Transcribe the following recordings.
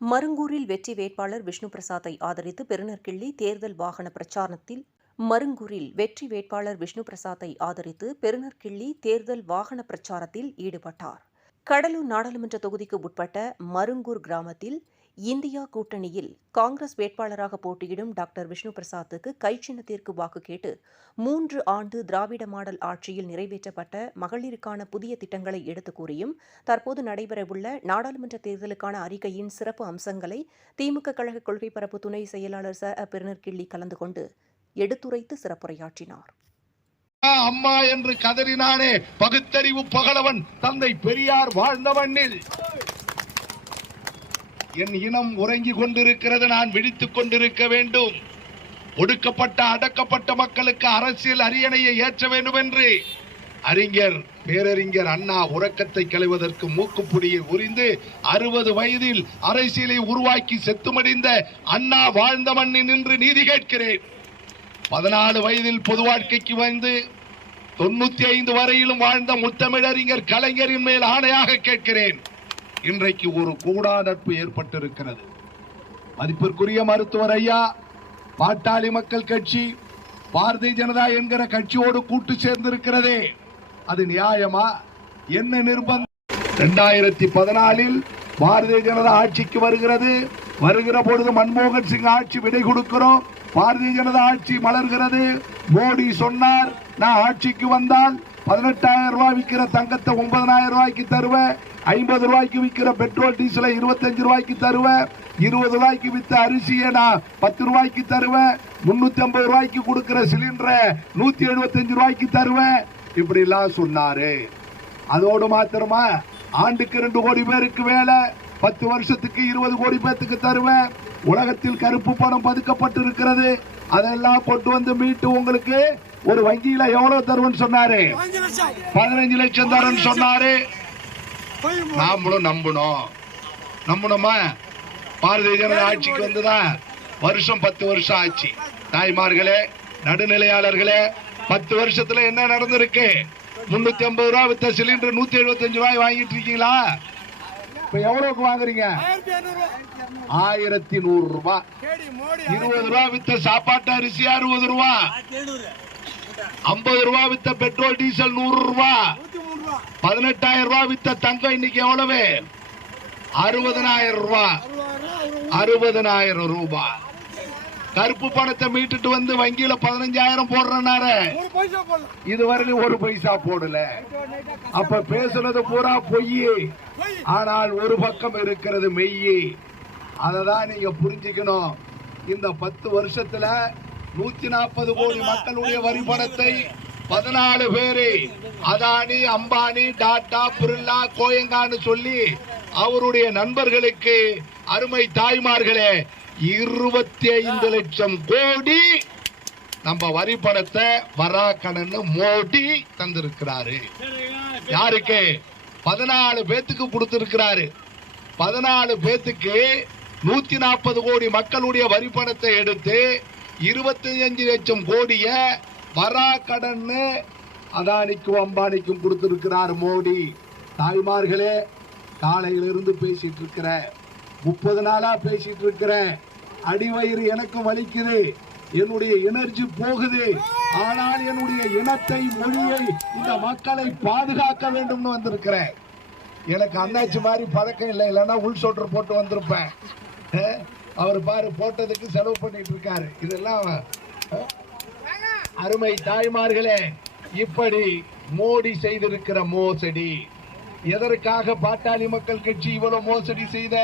மருங்கூரில் வெற்றி வேட்பாளர் விஷ்ணு பிரசாத்தை ஆதரித்து பெருநர்கிள்ளி தேர்தல் வாகன பிரச்சாரத்தில் மருங்கூரில் வெற்றி வேட்பாளர் விஷ்ணு பிரசாத்தை ஆதரித்து பெருநர்கிள்ளி தேர்தல் வாகன பிரச்சாரத்தில் ஈடுபட்டார். கடலூர் நாடாளுமன்ற தொகுதிக்கு உட்பட்ட மருங்கூர் கிராமத்தில் இந்தியா கூட்டணியில் காங்கிரஸ் வேட்பாளராக போட்டியிடும் டாக்டர் விஷ்ணு பிரசாத்துக்கு கைச்சின்னத்திற்கு வாக்கு கேட்டு மூன்று ஆண்டு திராவிட மாடல் ஆட்சியில் நிறைவேற்றப்பட்ட மகளிருக்கான புதிய திட்டங்களை எடுத்துக் கூறியும் தற்போது நடைபெறவுள்ள நாடாளுமன்ற தேர்தலுக்கான அறிக்கையின் சிறப்பு அம்சங்களை திமுக கழக கொள்கை பரப்பு துணை செயலாளர் ச. அ. பெருநர்கிள்ளி கலந்து கொண்டு எடுத்துரைத்து சிறப்புரையாற்றினார். அம்மா என்று கதறினானே பகுத்தறிவு பகலவன் தந்தை பெரியார் வாழ்ந்த மண்ணில் என் இனம் உறங்கிக் கொண்டிருக்கிறது நான் விழித்துக் கொண்டிருக்க வேண்டும். ஒடுக்கப்பட்ட அடக்கப்பட்ட மக்களுக்கு அரசியல் அரியணையை ஏற்ற வேண்டும் என்று அறிஞர் பேரறிஞர் அண்ணா உறக்கத்தை களைவதற்கு மூக்குப்புடியை உரிந்து அறுபது வயதில் அரசியலை உருவாக்கி செத்துமடிந்த அண்ணா வாழ்ந்த மண்ணில் நின்று நீதி கேட்கிறேன். பதினாலு வயதில் பொது வாழ்க்கைக்கு வந்து தொண்ணூத்தி ஐந்து வரையிலும் வாழ்ந்த முத்தமிழறிஞர் கலைஞரின் மேல் ஆணையாக கேட்கிறேன். இன்றைக்கு ஒரு கூடா நட்பு ஏற்பட்டிருக்கிறது. மதிப்பிற்குரிய மருத்துவர் ஐயா பாட்டாளி மக்கள் கட்சி பாரதிய ஜனதா என்கிற கட்சியோடு கூட்டு சேர்ந்திருக்கிறதே அது நியாயமா? என்ன நிர்பந்தம்? இரண்டாயிரத்தி பதினாலில் பாரதிய ஜனதா ஆட்சிக்கு வருகிறது. வருகிற பொழுது மன்மோகன் சிங் ஆட்சி விடை கொடுக்கிறோம். பாரதிய ஜனதா ஆட்சி மலர்கிறது. மோடி சொன்னார் நான் ஆட்சிக்கு வந்தால் பதினெட்டாயிரம் ரூபாய் விற்கிற தங்கத்தை ஒன்பதனாயிரம் ரூபாய்க்கு தருவேன். ஐம்பது ரூபாய்க்கு விற்கிற பெட்ரோல் டீசலை இருபத்தஞ்சு ரூபாய்க்கு தருவேன். இருபது ரூபாய்க்கு வித்த அரிசியை நான் பத்து ரூபாய்க்கு தருவேன். முன்னூத்தி ஐம்பது ரூபாய்க்கு கொடுக்கிற சிலிண்டரை நூத்தி எழுபத்தஞ்சு ரூபாய்க்கு தருவேன். இப்படி எல்லாம் சொன்னாரு. அதோடு மாத்திரமா ஆண்டுக்கு ரெண்டு கோடி பேருக்கு வேலை பத்து வருஷத்துக்கு இருபது கோடி பேத்துக்கு தருவேன். உலகத்தில் கருப்பு பணம் பதுக்கப்பட்டு இருக்கிறது அதெல்லாம் கொண்டு வந்து மீட்டு உங்களுக்கு ஒரு வங்கியில எவ்வளவு தருவேன்னு சொன்னாரு? பதினஞ்சு லட்சம். தருன்னு சொன்னாரு. நாமளும் நம்பணும். நம்பணுமா? பாரதிய ஜனதா ஆட்சிக்கு வந்துதான் வருஷம் பத்து வருஷம் ஆச்சு. தாய்மார்களே நடுநிலையாளர்களே பத்து வருஷத்துல என்ன நடந்திருக்கு? முன்னூத்தி ஐம்பது ரூபாய் வித்த சிலிண்டர் நூத்தி எழுபத்தஞ்சு ரூபாய் வாங்கிட்டு இருக்கீங்களா? இப்ப எவ்வளவுக்கு வாங்குறீங்க? ஆயிரத்தி நூறு ரூபாய் இருபது ரூபாய் வித்த சாப்பாட்டு அரிசி அறுபது ரூபாய் ஐம்பது ரூபாய் வித்த பெட்ரோல் டீசல் நூறு ரூபாய் பதினெட்டாயிரம் ரூபாய் வித்த தங்கம் இன்னைக்கு எவ்வளவு? அறுபதனாயிரம் ரூபாய் அறுபதனாயிரம் ரூபாய் கருப்பு பணத்தை மீட்டுட்டு வந்து வங்கியில பதினஞ்சாயிரம் போடுறனார இதுவரையிலும் ஒரு பைசா போடல. அப்ப பேசுனது பூரா பொய். ஆனால் ஒரு பக்கம் இருக்கிறது மெய்யி அததான் நீங்க புரிஞ்சுக்கணும். இந்த பத்து வருஷத்துல நூத்தி நாற்பது கோடி மக்களுடைய வரி பணத்தை பதினாலு பேரு அதானி அம்பானி டாடா பிர்லா கோயங்கான்னு சொல்லி அவருடைய நண்பர்களுக்கு அருமை தாய்மார்களே இருபத்தி ஐந்து லட்சம் கோடி நம்ம வரி பணத்தை வராக்கணன்னு மோடி தந்திருக்கிறாரு. யாருக்கு? பதினாலு பேத்துக்கு கொடுத்திருக்கிறாரு. பதினாலு பேத்துக்கு நூத்தி நாற்பது கோடி மக்களுடைய வரி பணத்தை எடுத்து இருபத்தி அஞ்சு லட்சம் கோடிய வரா கடன்னு அதானிக்கும் அம்பானிக்கும் கொடுத்திருக்கிறார் மோடி. தாய்மார்களே காலையிலிருந்து பேசிட்டு இருக்கிற முப்பது நாளா பேசிட்டு இருக்கிற அடிவயிறு எனக்கும் வலிக்குது என்னுடைய எனர்ஜி போகுது ஆனால் என்னுடைய இனத்தை மொழியை இந்த மக்களை பாதுகாக்க வேண்டும்னு வந்திருக்கிறேன். எனக்கு அண்ணாச்சி மாதிரி பதக்கம் இல்லை இல்லைன்னா உள் சொட்டர் போட்டு வந்திருப்பேன். அவர் பாரு போட்டதுக்கு செலவு பண்ணிட்டு இருக்காரு. இதெல்லாம் அருமை தாய்மார்களே இப்படி மோடி செய்திருக்கிற மோசடி. எதற்காக பாட்டாளி மக்கள் கட்சி இவ்வளவு மோசடி செய்த?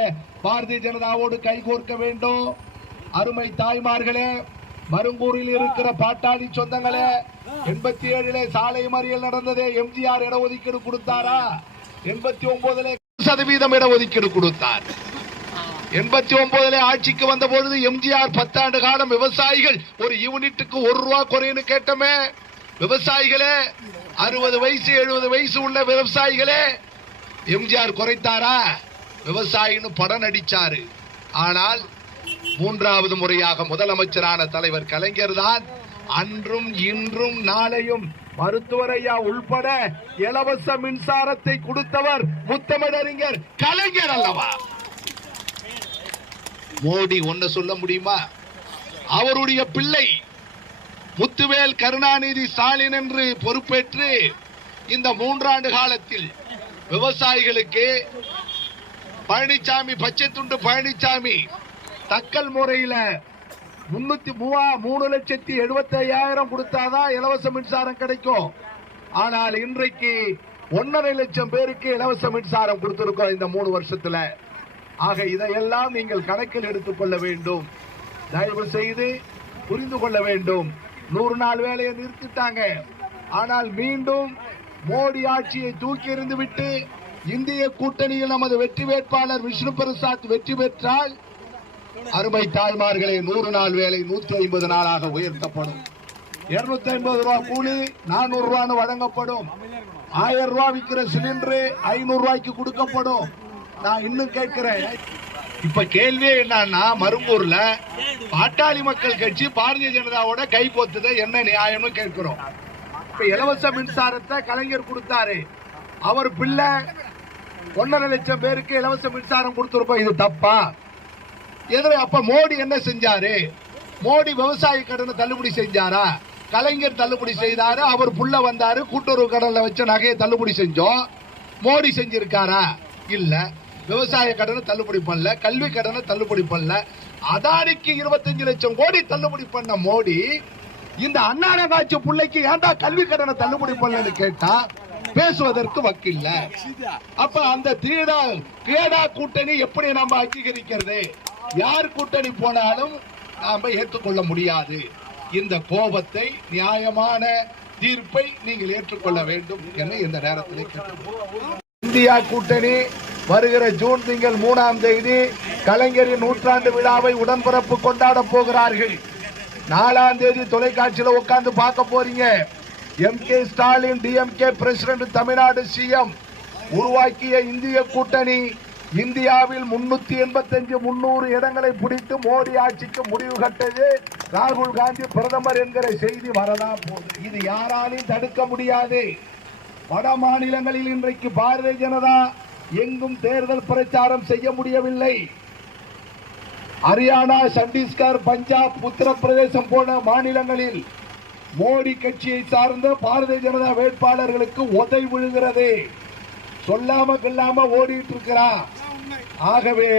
பாரதிய ஜனதாவோடு கைகோர்க்க வேண்டும். அருமை தாய்மார்களே மருங்கூரில் இருக்கிற பாட்டாளி சொந்தங்களே எண்பத்தி ஏழிலே சாலை மறியல் நடந்ததே எம்ஜிஆர் இடஒதுக்கீடு கொடுத்தாரா? எண்பத்தி ஒன்பதுல சதவீதம் இடஒதுக்கீடு கொடுத்தார். எண்பத்தி ஒன்பதுல ஆட்சிக்கு வந்த பொழுது எம்ஜிஆர் பத்தாண்டு காலம் விவசாயிகள் ஒரு யூனிட்டுக்கு ஒரு ரூபா குறையுன்னு கேட்டமே. விவசாயிகளே அறுபது வயசு எழுபது வயசு உள்ள விவசாயிகளே எம்ஜிஆர் குறைத்தாரா? விவசாயின்னு படம் நடிச்சாரு. ஆனால் மூன்றாவது முறையாக முதலமைச்சரான தலைவர் கலைஞர் தான் அன்றும் இன்றும் நாளையும் மருத்துவரையா உள்பட இலவச மின்சாரத்தை கொடுத்தவர் முத்தமிழறிஞர் கலைஞர் அல்லவா? மோடி ஒன்ன சொல்ல முடியுமா? அவருடைய பிள்ளை முத்துவேல் கருணாநிதி ஸ்டாலின் என்று பொறுப்பேற்று இந்த மூன்றாண்டு காலத்தில் விவசாயிகளுக்கு பழனிசாமி பச்சை துண்டு பழனிசாமி தக்கல் முறையில முன்னூத்தி மூவா மூணு லட்சத்தி எழுபத்தி ஐயாயிரம் கொடுத்தாதான் இலவச மின்சாரம் கிடைக்கும். ஆனால் இன்றைக்கு ஒன்னரை லட்சம் பேருக்கு இலவச மின்சாரம் கொடுத்திருக்கோம் இந்த மூணு வருஷத்துல. ஆக இதையெல்லாம் நீங்கள் கணக்கில் எடுத்துக்கொள்ள வேண்டும். தயவு செய்து புரிந்து கொள்ள வேண்டும். நூறு நாள் வேலையை நிறுத்திட்டாங்க. ஆனால் மீண்டும் மோடி ஆட்சியை தூக்கி எறிந்து விட்டு இந்திய கூட்டணியில் நமது வெற்றி வேட்பாளர் விஷ்ணு பிரசாத் வெற்றி பெற்றால் அருமை தாய்மார்களே நூறு நாள் வேலை நூத்தி ஐம்பது நாளாக உயர்த்தப்படும். இருநூத்தி ஐம்பது ரூபாய் கூலி நானூறு ரூபான்னு வழங்கப்படும். ஆயிரம் ரூபாய் விற்கிற சிலிண்டரு ஐநூறு ரூபாய்க்கு கொடுக்கப்படும். நான் இன்னும் கேட்கிறேன். இப்ப கேள்வியே என்னன்னா மரும்பூர்ல பாட்டாளி மக்கள் கட்சி பாரதிய ஜனதாவோட கை போத்துத என்ன நியாயம்னு கேட்கிறோம். இப்ப இலவச மின்சாரத்தை கலைஞர் கொடுத்தாரு. அவர் பிள்ளை ஒன்னரை லட்சம் பேருக்கு இலவச மின்சாரம் கொடுத்துருப்போம். இது தப்பா? எதிர அப்ப மோடி என்ன செஞ்சாரு? மோடி விவசாய கடனை தள்ளுபடி செஞ்சாரா? கலைஞர் தள்ளுபடி செய்தாரு. அவர் புள்ள வந்தாரு. கூட்டுறவு கடன்ல வச்ச நகையை தள்ளுபடி செஞ்சோம். மோடி செஞ்சிருக்காரா? இல்லை. விவசாய கடனை தள்ளுபடி பண்ணல கல்வி கடனை தள்ளுபடி பண்ணல. அதானிக்கு இருபத்தஞ்சு லட்சம் கோடி தள்ளுபடி பண்ண மோடி இந்த அண்ணாட காட்சி பிள்ளைக்கு ஏன்டா கல்வி கடனை தள்ளுபடி பண்ணலன்னு கேட்டா பேசுவதற்கு வக்கில்ல. அப்ப அந்த தீடா கேடா கூட்டணி எப்படி நம்ம அங்கீகரிக்கிறது? யார் கூட்டணி போனாலும் நாம ஏற்றுக்கொள்ள முடியாது. இந்த கோபத்தை நியாயமான தீர்ப்பை நீங்கள் ஏற்றுக்கொள்ள வேண்டும் என இந்த நேரத்தில் இந்தியா கூட்டணி வருகிற ஜூன் திங்கள் மூணாம் தேதி கலைஞரின் நூற்றாண்டு விழாவை உடன்பிறப்பு கொண்டாட போகிறார்கள். நாலாம் தேதி தொலைக்காட்சியில் உட்கார்ந்து பார்க்க போறீங்க. M K Stalin DMK president Tamil Nadu CM உருவாக்கிய இந்திய கூட்டணி இந்தியாவில் முன்னூத்தி எண்பத்தஞ்சு முன்னூறு இடங்களை பிடித்து மோடி ஆட்சிக்கு முடிவு கட்டது. ராகுல் காந்தி பிரதமர் என்கிற செய்தி வரதான் போகுது. இது யாராலையும் தடுக்க முடியாது. வட மாநிலங்களில் இன்றைக்கு பாரதிய ஜனதா எங்கும் தேர்தல் பிரச்சாரம் செய்ய முடியவில்லை. ஹரியானா சத்தீஸ்கர் பஞ்சாப் உத்தரப்பிரதேசம் போன மாநிலங்களில் மோடி கட்சியை சார்ந்த பாரதிய ஜனதா வேட்பாளர்களுக்கு உதை விழுகிறது. சொல்லாம கொள்ளாம ஓடிட்டு இருக்கிறா ஆகவே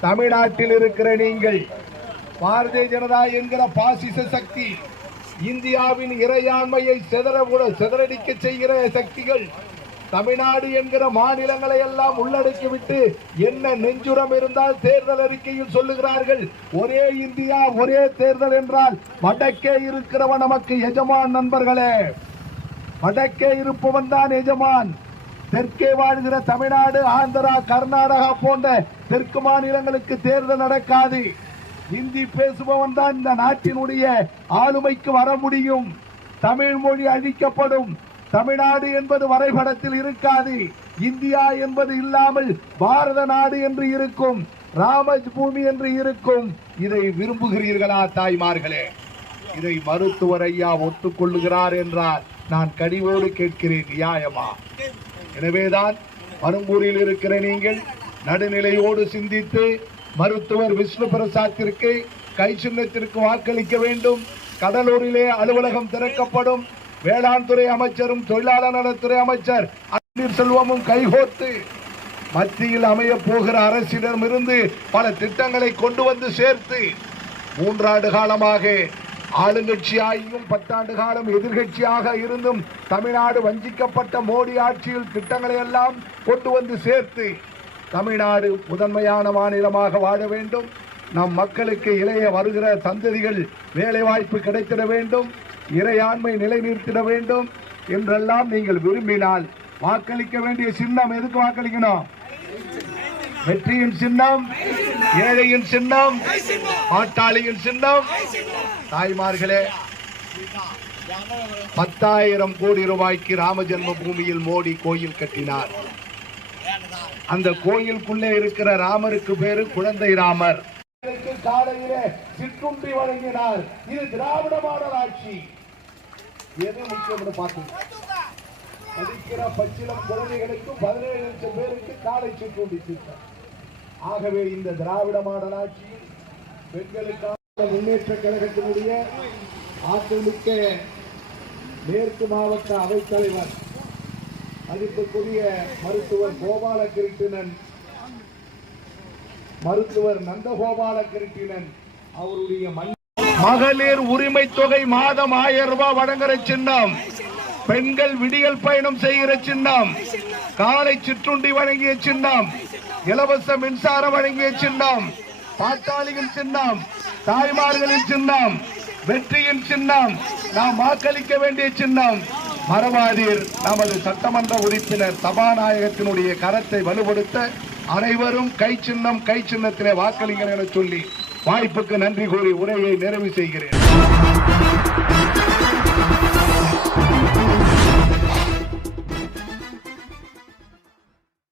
தமிழ்நாட்டில் இருக்கிற நீங்கள் பாரதிய ஜனதா என்கிற பாசிச சக்தி இந்தியாவின் இறையாண்மையை சிதற செதறடிக்க செய்கிற சக்திகள் தமிழ்நாடு என்கிற மாநிலங்களை எல்லாம் உள்ளடக்கிவிட்டு என்ன நெஞ்சுரம் இருந்தால் தேர்தல் அறிக்கையில் சொல்லுகிறார்கள்? ஒரே இந்தியா ஒரே தேர்தல் என்றால் வடக்கே இருக்கிறவன் நமக்கு எஜமான் நண்பர்களே. வடக்கே இருப்பவன் தான் எஜமான். தெற்கே வாழ்கிற தமிழ்நாடு ஆந்திரா கர்நாடகா போன்ற தெற்கு மாநிலங்களுக்கு தேர்தல் நடக்காது. இந்தி பேசுபவன் தான் இந்த நாட்டினுடைய ஆளுமைக்கு வர முடியும். தமிழ் மொழி அழிக்கப்படும். தமிழ்நாடு என்பது வரைபடத்தில் இருக்காது. இந்தியா என்பது இல்லாமல் பாரத நாடு என்று இருக்கும் ராமஜ் பூமி என்று இருக்கும். இதை விரும்புகிறீர்களா தாய்மார்களே? இதை மருத்துவர் ஐயா ஒத்துக்கொள்ளுகிறார் என்றால் நான் கனிவோடு கேட்கிறேன் நியாயமா? எனவேதான் பரும்பூரில் இருக்கிற நீங்கள் நடுநிலையோடு சிந்தித்து மருத்துவர் விஷ்ணு பிரசாத்திற்கு கை சின்னத்திற்கு வாக்களிக்க வேண்டும். கடலூரிலே அலுவலகம் திறக்கப்படும். வேளாண் துறை அமைச்சரும் தொழிலாளர் நலத்துறை அமைச்சர் பன்னீர்செல்வமும் கைகோர்த்து மத்தியில் அமைய போகிற அரசிடமிருந்து பல திட்டங்களை கொண்டு வந்து சேர்த்து மூன்றாண்டு காலமாக ஆளுங்கட்சியாகியும் பத்தாண்டு காலம் எதிர்கட்சியாக இருந்தும் தமிழ்நாடு வஞ்சிக்கப்பட்ட மோடி ஆட்சியில் திட்டங்களை எல்லாம் கொண்டு வந்து சேர்த்து தமிழ்நாடு முதன்மையான மாநிலமாக வாழ வேண்டும். நம் மக்களுக்கு இளைய வருகிற சந்ததிகள் வேலைவாய்ப்பு கிடைத்திட வேண்டும். இறையாண்மை நிலைநிறுத்திட வேண்டும் என்றெல்லாம் நீங்கள் விரும்பினால் வாக்களிக்க வேண்டிய சின்னம் எதுக்கு வாக்களிக்கணும்? வெற்றியின் சின்னம் ஏழையின் சின்னம் பாட்டாளியின் சின்னம். தாய்மார்களே பத்தாயிரம் கோடி ரூபாய்க்கு ராம ஜென்ம பூமியில் மோடி கோயில் கட்டினார். அந்த கோயிலுக்குள்ளே இருக்கிற ராமருக்கு பேரு குழந்தை ராமர். காலையிலே சிற்றுண்டி வழங்கினார். இது திராவிட மாடல் ஆட்சி. எது முக்கியம் பார்த்தீங்க. படிக்கிற பச்சிலம் குழந்தைகளுக்கு பதினேழு லட்சம் பேருக்கு காலை சிற்றுண்டி திட்டம். ஆகவே இந்த திராவிட மாடல் ஆட்சியில் பெண்களுக்கான முன்னேற்ற கழகத்தினுடைய ஆற்றமிக்க மேற்கு மாவட்ட அவைத்தலைவர் மதிப்புக்குரிய மருத்துவர் கோபால கிருஷ்ணன் மருத்துவர் நந்தகோபால கிருட்டிணன் அவருடைய மகளிர் உரிமை தொகை மாதம் ஆயிரம் ரூபாய் வழங்குற சின்னம். பெண்கள் விடியல் பயணம் செய்கிற சின்னம். காலை சிற்றுண்டி வழங்கிய சின்னம். இலவச மின்சாரம் வழங்கிய சின்னம். பாட்டாளியின் சின்னம். தாய்மார்களின் சின்னம். வெற்றியின் சின்னம். நாம் வாக்களிக்க வேண்டிய சின்னம். மறவாதீர். நமது சட்டமன்ற உறுப்பினர் சபாநாயகத்தினுடைய கரத்தை வலுப்படுத்த அனைவரும் கை சின்னம் கை சின்னத்திலே வாக்களிங்கள் என சொல்லி வாய்ப்புக்கு நன்றி கூறி உரையை நிறைவு செய்கிறேன்.